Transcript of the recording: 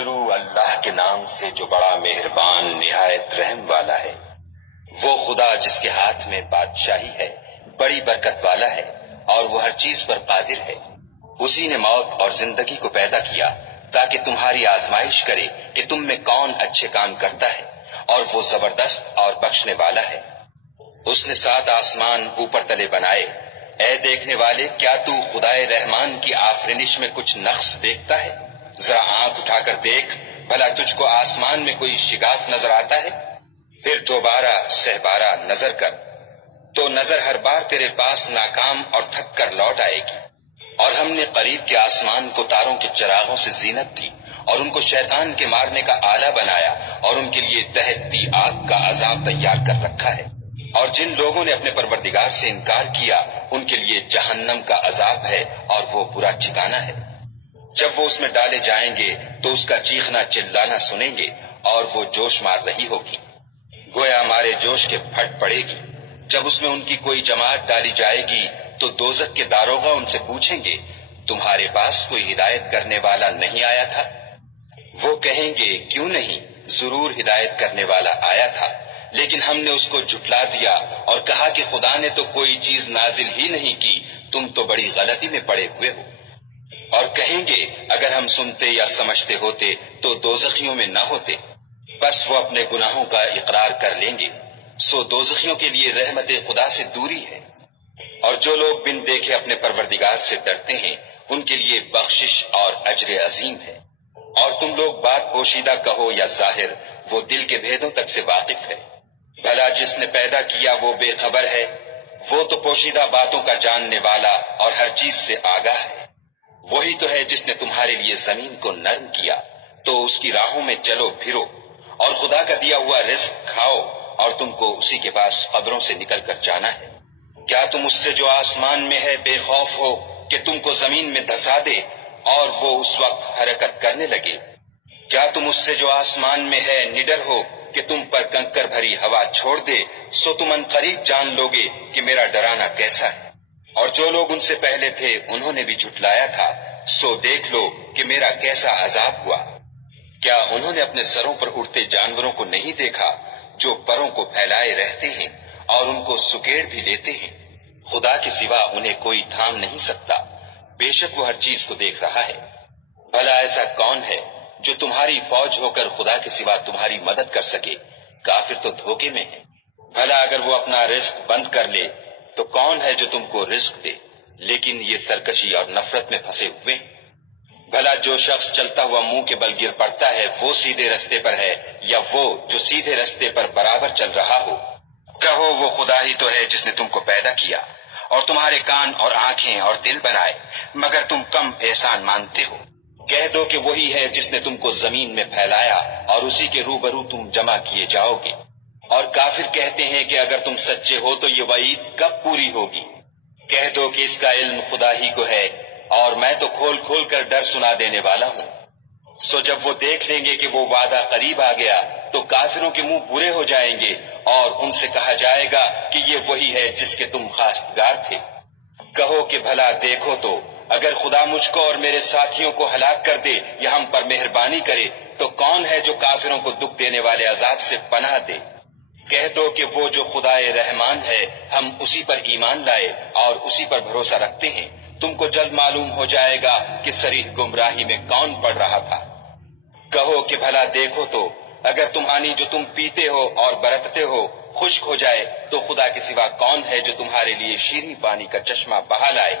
شروع اللہ کے نام سے جو بڑا مہربان نہایت رحم والا ہے۔ وہ خدا جس کے ہاتھ میں بادشاہی ہے، بڑی برکت والا ہے اور وہ ہر چیز پر قادر ہے۔ اسی نے موت اور زندگی کو پیدا کیا تاکہ تمہاری آزمائش کرے کہ تم میں کون اچھے کام کرتا ہے، اور وہ زبردست اور بخشنے والا ہے۔ اس نے 7 آسمان اوپر تلے بنائے۔ اے دیکھنے والے، کیا تو خدائے رحمان کی آفرینش میں کچھ نقص دیکھتا ہے؟ ذرا آنکھ اٹھا کر دیکھ، بھلا تجھ کو آسمان میں کوئی شگاف نظر آتا ہے؟ پھر دوبارہ سہبارہ نظر کر، تو نظر ہر بار تیرے پاس ناکام اور تھک کر لوٹ آئے گی۔ اور ہم نے قریب کے آسمان کو تاروں کے چراغوں سے زینت دی، اور ان کو شیطان کے مارنے کا آلہ بنایا، اور ان کے لیے دہتی آگ کا عذاب تیار کر رکھا ہے۔ اور جن لوگوں نے اپنے پروردگار سے انکار کیا، ان کے لیے جہنم کا عذاب ہے، اور وہ برا ٹھکانہ ہے۔ جب وہ اس میں ڈالے جائیں گے تو اس کا چیخنا چلانا سنیں گے، اور وہ جوش مار رہی ہوگی، گویا مارے جوش کے پھٹ پڑے گی۔ جب اس میں ان کی کوئی جماعت ڈالی جائے گی تو دوزخ کے داروغہ ان سے پوچھیں گے، تمہارے پاس کوئی ہدایت کرنے والا نہیں آیا تھا؟ وہ کہیں گے، کیوں نہیں، ضرور ہدایت کرنے والا آیا تھا، لیکن ہم نے اس کو جھٹلا دیا اور کہا کہ خدا نے تو کوئی چیز نازل ہی نہیں کی، تم تو بڑی غلطی میں پڑے ہوئے ہو۔ اور کہیں گے، اگر ہم سنتے یا سمجھتے ہوتے تو دوزخیوں میں نہ ہوتے۔ بس وہ اپنے گناہوں کا اقرار کر لیں گے، سو دوزخیوں کے لیے رحمت خدا سے دوری ہے۔ اور جو لوگ بن دیکھے اپنے پروردگار سے ڈرتے ہیں، ان کے لیے بخشش اور اجر عظیم ہے۔ اور تم لوگ بات پوشیدہ کہو یا ظاہر، وہ دل کے بھیدوں تک سے واقف ہے۔ بھلا جس نے پیدا کیا وہ بے خبر ہے؟ وہ تو پوشیدہ باتوں کا جاننے والا اور ہر چیز سے آگاہ ہے۔ وہی تو ہے جس نے تمہارے لیے زمین کو نرم کیا، تو اس کی راہوں میں چلو پھرو، اور خدا کا دیا ہوا رزق کھاؤ، اور تم کو اسی کے پاس قبروں سے نکل کر جانا ہے۔ کیا تم اس سے جو آسمان میں ہے بے خوف ہو کہ تم کو زمین میں دھسا دے اور وہ اس وقت حرکت کرنے لگے؟ کیا تم اس سے جو آسمان میں ہے نڈر ہو کہ تم پر کنکر بھری ہوا چھوڑ دے؟ سو تم عنقریب جان لوگے کہ میرا ڈرانا کیسا ہے۔ اور جو لوگ ان سے پہلے تھے انہوں نے بھی جھٹلایا تھا، سو دیکھ لو کہ میرا کیسا عذاب ہوا۔ کیا انہوں نے اپنے سروں پر اڑتے جانوروں کو نہیں دیکھا جو پروں کو پھیلائے رہتے ہیں اور ان کو سکیڑ بھی لیتے ہیں؟ خدا کے سوا انہیں کوئی تھام نہیں سکتا، بے شک وہ ہر چیز کو دیکھ رہا ہے۔ بھلا ایسا کون ہے جو تمہاری فوج ہو کر خدا کے سوا تمہاری مدد کر سکے؟ کافر تو دھوکے میں ہے۔ بھلا اگر وہ اپنا رزق بند کر لے تو کون ہے جو تم کو رزق دے؟ لیکن یہ سرکشی اور نفرت میں پھنسے ہوئے ہیں۔ بھلا جو شخص چلتا ہوا منہ کے بل گر پڑتا ہے وہ سیدھے رستے پر ہے، یا وہ جو سیدھے رستے پر برابر چل رہا ہو؟ کہو، وہ خدا ہی تو ہے جس نے تم کو پیدا کیا اور تمہارے کان اور آنکھیں اور دل بنائے، مگر تم کم احسان مانتے ہو۔ کہہ دو کہ وہی ہے جس نے تم کو زمین میں پھیلایا اور اسی کے روبرو تم جمع کیے جاؤ گے۔ اور کافر کہتے ہیں کہ اگر تم سچے ہو تو یہ وعید کب پوری ہوگی؟ کہہ دو کہ اس کا علم خدا ہی کو ہے، اور میں تو کھول کھول کر ڈر سنا دینے والا ہوں۔ سو جب وہ دیکھ لیں گے کہ وہ وعدہ قریب آ گیا تو کافروں کے منہ برے ہو جائیں گے، اور ان سے کہا جائے گا کہ یہ وہی ہے جس کے تم خواستگار تھے۔ کہو کہ بھلا دیکھو تو، اگر خدا مجھ کو اور میرے ساتھیوں کو ہلاک کر دے یا ہم پر مہربانی کرے تو کون ہے جو کافروں کو دکھ دینے والے عذاب سے پناہ دے؟ کہہ دو کہ وہ جو خدائے رحمان ہے، ہم اسی پر ایمان لائے اور اسی پر بھروسہ رکھتے ہیں۔ تم کو جلد معلوم ہو جائے گا کہ صریح گمراہی میں کون پڑ رہا تھا۔ کہو کہ بھلا دیکھو تو، اگر تمہاری جو تم پیتے ہو اور برتتے ہو خشک ہو جائے تو خدا کے سوا کون ہے جو تمہارے لیے شیریں پانی کا چشمہ بہا لائے؟